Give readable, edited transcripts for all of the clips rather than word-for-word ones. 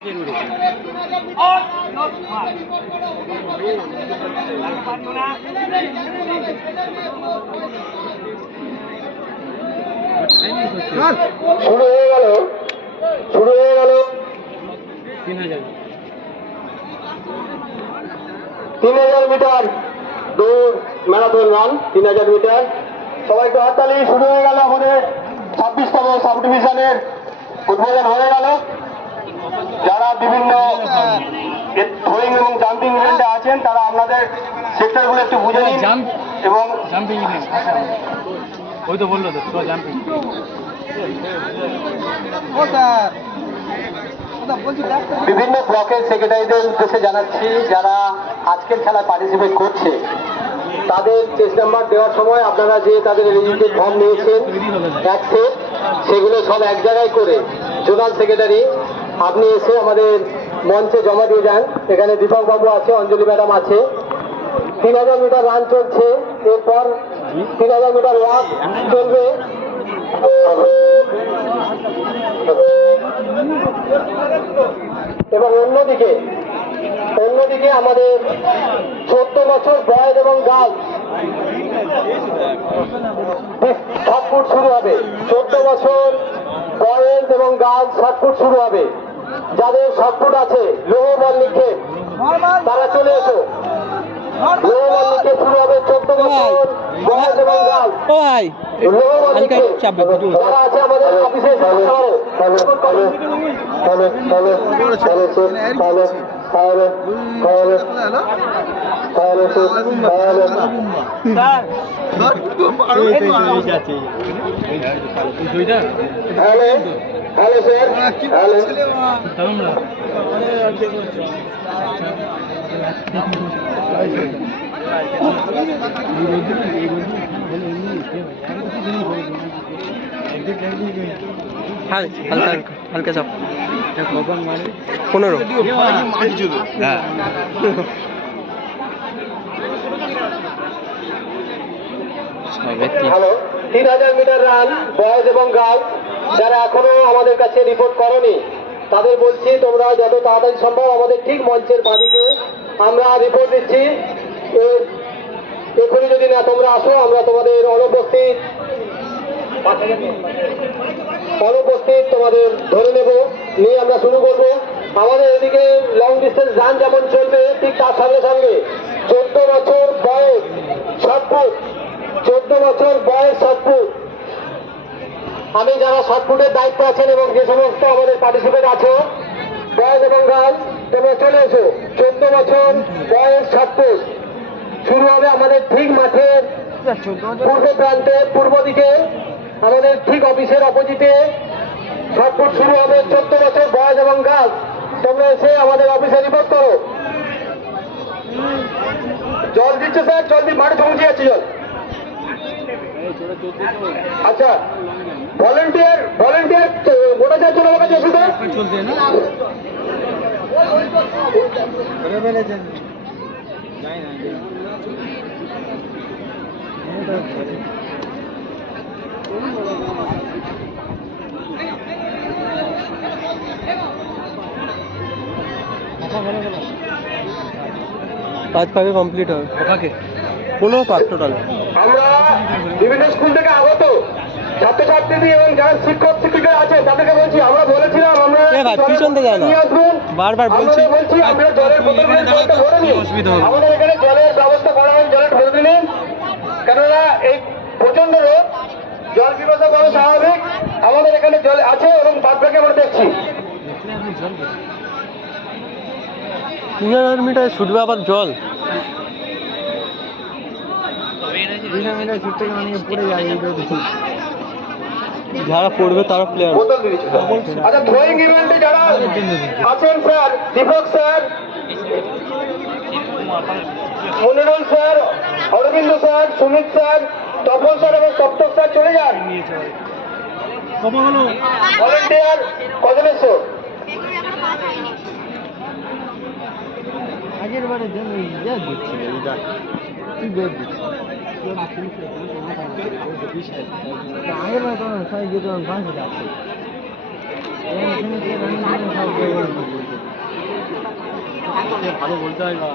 তিন হাজার মিটার দৌড় ম্যারাথন রান 3000 মিটার। সবাইকে হাততালি। শুরু হয়ে গেল আমাদের 26তম সাব ডিভিশনের উদ্বোধন হয়ে গেল। যারা বিভিন্ন থ্রোয়িং এবং জাম্পিং ইভেন্টে আছেন তারা আপনাদের সেক্টরগুলো একটু বুঝে নিন এবং জাম্পিং ইভেন্ট ওই তো বললো তো জাম্পিং। বিভিন্ন ব্লকের সেক্রেটারিদের উদ্দেশ্যে জানাচ্ছি যারা আজকের খেলায় পার্টিসিপেট করছে তাদের চেস নাম্বার দেওয়ার সময় আপনারা যে তাদের এলিজিবিলিটি ফর্ম নিয়েছেন এক সেট, সেগুলো সব এক জায়গায় করে জোনাল সেক্রেটারি আপনি এসে আমাদের মঞ্চে জমা দিয়ে যান। এখানে দীপক বাবু আছে, অঞ্জলি ম্যাডাম আছে। 3000 মিটার রান চলছে, এরপর 3000 মিটার ওয়াক চলবে। এবং অন্যদিকে আমাদের 14 বছর বয়স এবং গার্লস শর্ট ফুট শুরু হবে। 14 বছর বয়েজ এবং গার্লস শর্ট ফুট শুরু হবে। যাদের শর্ট ফুট আছে লোহ বল নিক্ষেপ তারা চলে এসো। লোহ বল নিক্ষেপ শুরু হবে। 14 বছর বয়েজ এবং গার্লস লোহ বল নিক্ষেপ যারা আছে আমাদের অফিসে হ্যালো স্যার, হালকা চাপ 15। হ্যাঁ হ্যালো। 3000 মিটার রান বয়েজ এবং গার্লস যারা এখনো আমাদের কাছে রিপোর্ট করনি তাদের বলছি তোমরা যত তাড়াতাড়ি সম্ভব আমাদের ঠিক মঞ্চের বাদিকে আমরা রিপোর্ট দিচ্ছি। এখনই যদি না তোমরা আসো আমরা তোমাদের অনুপস্থিত তোমাদের ধরে নেব, নিয়ে আমরা শুরু করব। আমাদের এদিকে লং ডিস্টেন্স রান যেমন চলবে ঠিক তার সঙ্গে সঙ্গে 14 বছর বয়স শর্ট ফুট 14 বছর বয়স শর্ট ফুট। আমি যারা শর্ট ফুটের দায়িত্ব আছেন এবং যে সমস্ত আমাদের পার্টিসিপেট আছো বয়েজ এবং গার্লস তোমরা চলে এসো। 14 বছর বয়স শর্ট ফুট শুরু হবে আমাদের ঠিক মাঠের পূর্ব প্রান্তে, পূর্ব দিকে আমাদের ঠিক অফিসের অপোজিটে শর্ট ফুট শুরু হবে। 14 বছর বয়স এবং গার্লস তোমরা এসে আমাদের অফিসে রিপোর্ট করো। জল দিচ্ছে স্যার, জল দিয়ে মাঠে পৌঁছে যাচ্ছে জল। আচ্ছা ভলেন্টিয়ার গোটা যাচ্ছে না আমার কাছে অসুবিধা চলতে না পাঁচ পাকে কমপ্লিট হবে। ওকে 15 পাক টোটাল। আমরা বিভিন্ন স্কুল থেকে আগত ছাত্রছাত্রী এবং যারা শিক্ষক শিক্ষিকা আছে তাদেরকে বলছি, আমরা বলেছিলাম আমরা পিছন থেকে না বারবার বলছি আমরা জলের বোতলগুলো জলটা ভরে নিই। আমাদের এখানে জলের ব্যবস্থা করা হয়, জলের ভরে নিন। কেননা এই প্রচন্ড রোদ, জল পিপাসা বড় স্বাভাবিক। আমাদের এখানে জল আছে এবং বাদবাকি আমরা দেখছি। 3000 মিটার ছুটবে আবার জল। 2000 মিটার ছুটতে অনেকে পড়ে যায়। যারা পড়বে তারা প্লেয়ার। আচ্ছা থ্রোয়িং ইভেন্টে যারা আছেন sir, Deepak sir, Monirul sir, Arabinda sir, Sumit sir, Tapan sir এবং সপ্তক স্যার চলে যান। ভলেন্টিয়ার কজন এসো? আগের বারে জন্য দিচ্ছিল আগের বার কোনো সাইজ যেত 5 হাজার ভালো বলতে হয় বা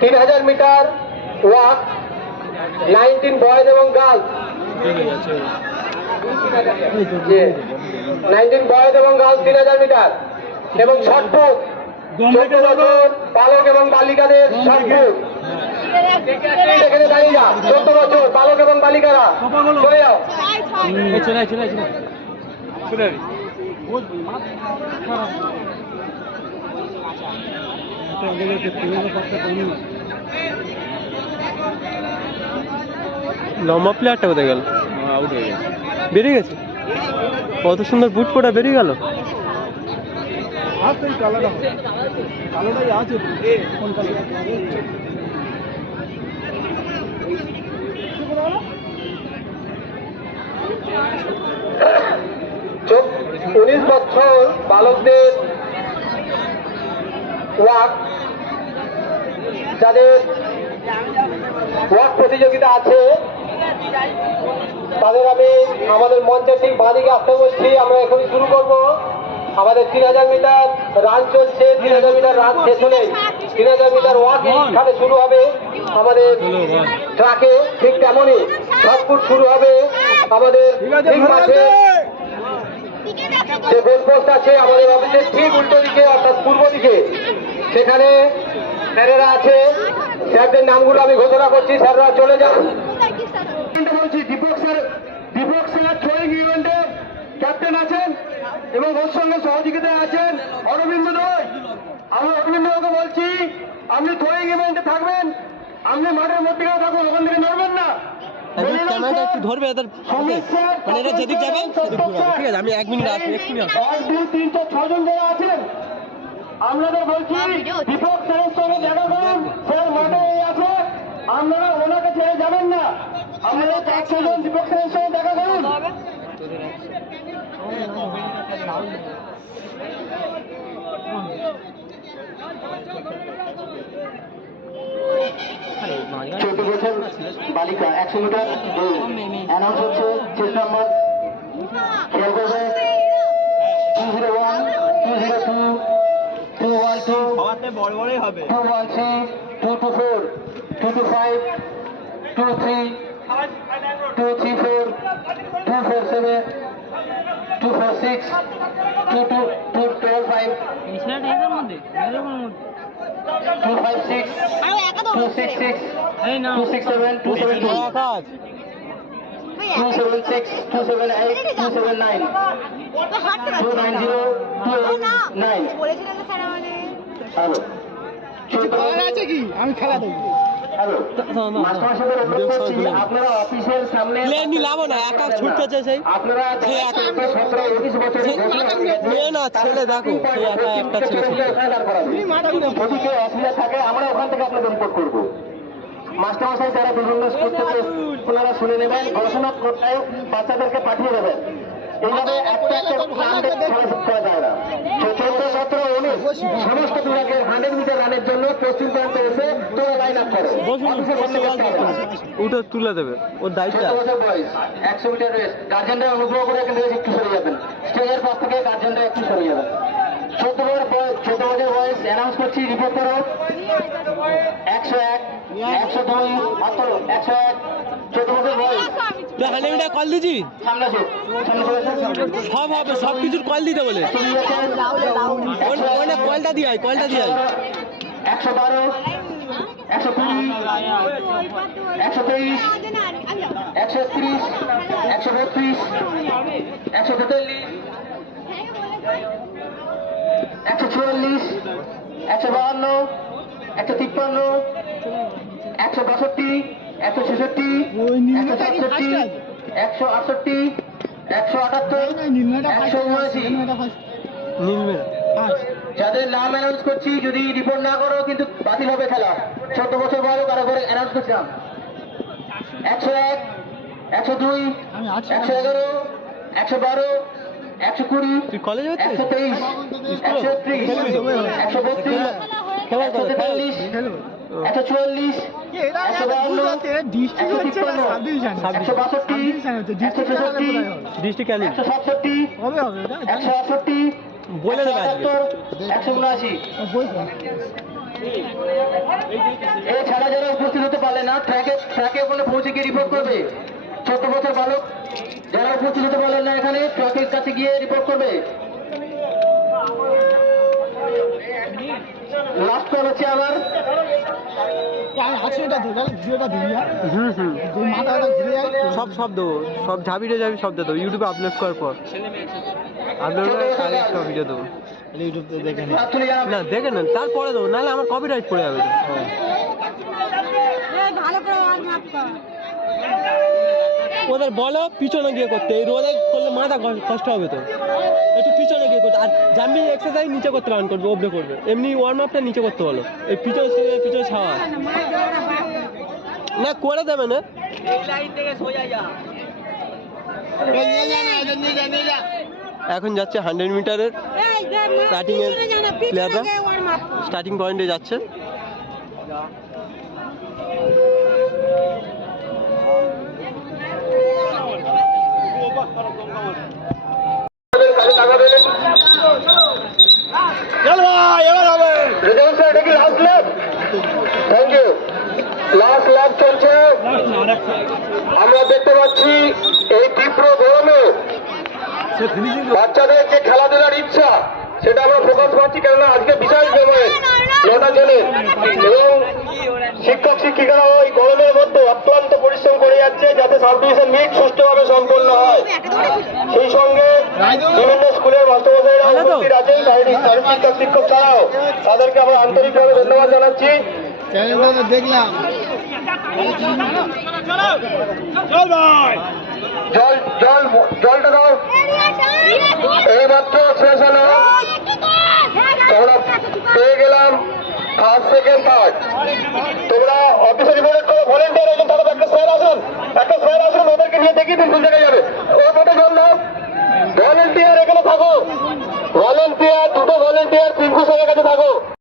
তিন 3000 মিটার ওয়াক 19 বয়েজ এবং গার্লস, 19 বয়েজ এবং গার্লস 3000 মিটার এবং শর্টপুট 14 বছর বালক এবং বালিকাদের শর্টপুট। এখানে দাঁড়িয়ে যা, 14 বছর বালক এবং বালিকারা চলে যাও। চলে চলে চলে চলে লম্বা প্লেয়ারটা কোথায় গেল? আউট হয়ে গেছে। বেরিয়ে গেছে। কত সুন্দর বুট পরা বেরিয়ে গেল। কালোটাই আছে কোন কালো? 19 বছর বালকদের ওয়াক, যাদের ওয়াক প্রতিযোগিতা আছে তাদের আমি আমাদের মঞ্চের ঠিক বাঁদিকে আসতে বলছি। আমরা এখনই শুরু করব। আমাদের 3000 মিটার রান চলছে। 3000 মিটার রান শেষ হলে 3000 মিটার ওয়াক এখানে শুরু হবে আমাদের ট্রাকে। ঠিক তেমনই শর্টপুট শুরু হবে আমাদের ঠিক মাঠে। যে গোলপোস্ট আছে আমাদের অফিসের ঠিক উল্টো দিকে অর্থাৎ পূর্ব দিকে, সেখানে স্যারেরা আছে। স্যারদের নামগুলো আমি ঘোষণা করছি, স্যাররা চলে যান। বলছি দীপক স্যার থ্রোয়িং ইভেন্টের ক্যাপ্টেন আছেন এবং ওর সঙ্গে সহযোগিতায় আছেন অরবিন্দ নয়। আমি অরবিন্দকে বলছি আপনি থ্রোয়িং ইভেন্টে থাকবেন, আপনি মাঠের মধ্যে থাকুন, ওখান থেকে নড়বেন না। ক্যামেরাটা একটু ধরবে এদের, মানে এরা যেদিক যাবে সেদিক ঘুরাবে। ঠিক আছে, আমি 1 মিনিট আসবো, এক্ষুনি আসবো। 1 2 3 4 6 জন যারা আছেন আপনাদের বলছি দীপক স্যারের সঙ্গে দেখা করুন। স্যার মাঠে আছে, আপনারা ওনাকে ছেড়ে যাবেন না। আপনারা 4 জন দীপক স্যারের সঙ্গে দেখা করুন। চোদ্দ বছর বালিকা 100 মিটার অ্যানাউন্স হচ্ছে। চেস নাম্বার খেয়াল করবে 201 202 212 বড় বড়ই হবে। 213 224 225 23 234 247 246 225 256 266 267 272 কাজ 276 278 279 290 289 হ্যালো আছে কি? আমি খেলা দেখবো। হ্যালো মাস্টারমশাইদের অনুরোধ করছি আপনারা অফিসের সামনে প্লেন নিলাম না, একা ছুটতেছে সেই। আপনারা সে একা 17 19 বছরের মেয়ে না ছেলে, দেখো সেই একা একটা ছেলে ছুটছে। যদি কেউ অসুবিধা থাকে আমরা ওখান থেকে আপনাদের রিপোর্ট করবো। মাস্টারমশাই যারা বিভিন্ন স্কুল থেকে ওনারা শুনে নেবেন, গবেষণা করতে বাচ্চাদেরকে পাঠিয়ে দেবেন। এইভাবে একটা খেলা করা যায় না। 14 17 19 সমস্ত বিভাগের 100 মিটার রানের জন্য পশ্চিম প্রান্তে এসে তোরা লাইন আপ করে অফিসের সামনে করতে হবে না। ওটা তুলে দেবে, ওর দায়িত্ব। 14 বছর বয়স 100 মিটার রেস। গার্জেনরা অনুগ্রহ করে এখান থেকে একটু সরে যাবেন। স্টেজের পাশ থেকে গার্জেনরা একটু সরে যাবেন। 14 বছর বয়স অ্যানাউন্স করছি, রিপোর্ট করো। 101 102 মাত্র 101 14 বছর বয়স। হান্ড্রেড মিটার কল দিছি, সামনে আসো, সামনে চলে আসো। সব হবে, সব কিছুর কল দিতে বলে। ওখানে কলটা দিয়ে আয়, কলটা দিয়ে আয়। 112 120 123 131 132 143 144 152 153 162 166 167 168 178 179। যাদের নাম অ্যানাউন্স করছি, যদি রিপোর্ট না করো কিন্তু বাতিল হবে খেলা। 14 বছর বয়স কারো করে অ্যানাউন্স করছিলাম। 101 102 111 112 120, তুই কলেজে হচ্ছিস 123, 131, 132, খেলার কথা 143, 144, 152, 162, 162, ডিস্ট্রিক্ট ক্যানিং 167, 168, বলে দেবে আজকে 179। এছাড়া যারা উপস্থিত হতে পারলে না ট্র্যাকে বলে পৌঁছে গিয়ে রিপোর্ট করবে। 14 বছর বালক যারা উপস্থিত হতে পারলেন না এখানে ট্র্যাকের কাছে গিয়ে রিপোর্ট করবে। লাস্ট কল হচ্ছে আবার সব শব্দ সব ঝাবিরে যাবি শব্দ দেবো ইউটিউবে আপলোড করার পর আপলোড করে সব ভিডিও দেবো প্রার্থনী জানাবে। না দেখে না তারপরে দেবো নাহলে আমার কপিরাইট পড়ে যাবে তো। ওদের বলো পিছনে গিয়ে করতে এই রোদে করলে মাথা কষ্ট হবে তো একটু পিছনে গিয়ে করতে আর জাম্পিং এক্সারসাইজ নিচে করতে বারণ করবে ওপরে করবে এমনি ওয়ার্ম আপটা নিচে করতে বলো এই পিছনে ছাওয়া না করে দেবে না এখন যাচ্ছে 100 মিটারের স্টার্টিং এর প্লেয়াররা স্টার্টিং পয়েন্টে যাচ্ছে থ্যাংক ইউ। লাস্ট ল্যাপ চলছে। আমরা দেখতে পাচ্ছি এই তীব্র গরমে বাচ্চাদের যে খেলাধুলার ইচ্ছা সেটা আমরা প্রকাশ পাচ্ছি কেননা আজকে বিশাল সময়ে 9টা জেলে এবং শিক্ষক শিক্ষিকারা ওই গরমের মধ্যে অক্লান্ত পরিশ্রম করে যাচ্ছে যাতে সাব ডিভিশন মিট সুষ্ঠুভাবে সম্পন্ন হয়। সেই সঙ্গে বিভিন্ন স্কুলের মাস্টারমশাইরা উপস্থিত আছেন শিক্ষক শিক্ষক ছাড়াও তাদেরকে আমরা আন্তরিকভাবে ধন্যবাদ জানাচ্ছি। দেখলাম জলটা দাও এইমাত্র শেষ হলো আমরা পেয়ে গেলাম ফার্স্ট সেকেন্ড থার্ড। তোমরা অফিসে রিপোর্ট করো ভলেন্টিয়ার একজন তারা একটা স্যার আসুন ওদেরকে নিয়ে দেখিয়ে দিন কোন জায়গায় যাবে ওর মধ্যে জল দাও। ভলেন্টিয়ার এখানে থাকো ভলেন্টিয়ার দুটো ভলেন্টিয়ার পিঙ্কু স্যারের কাছে থাকো।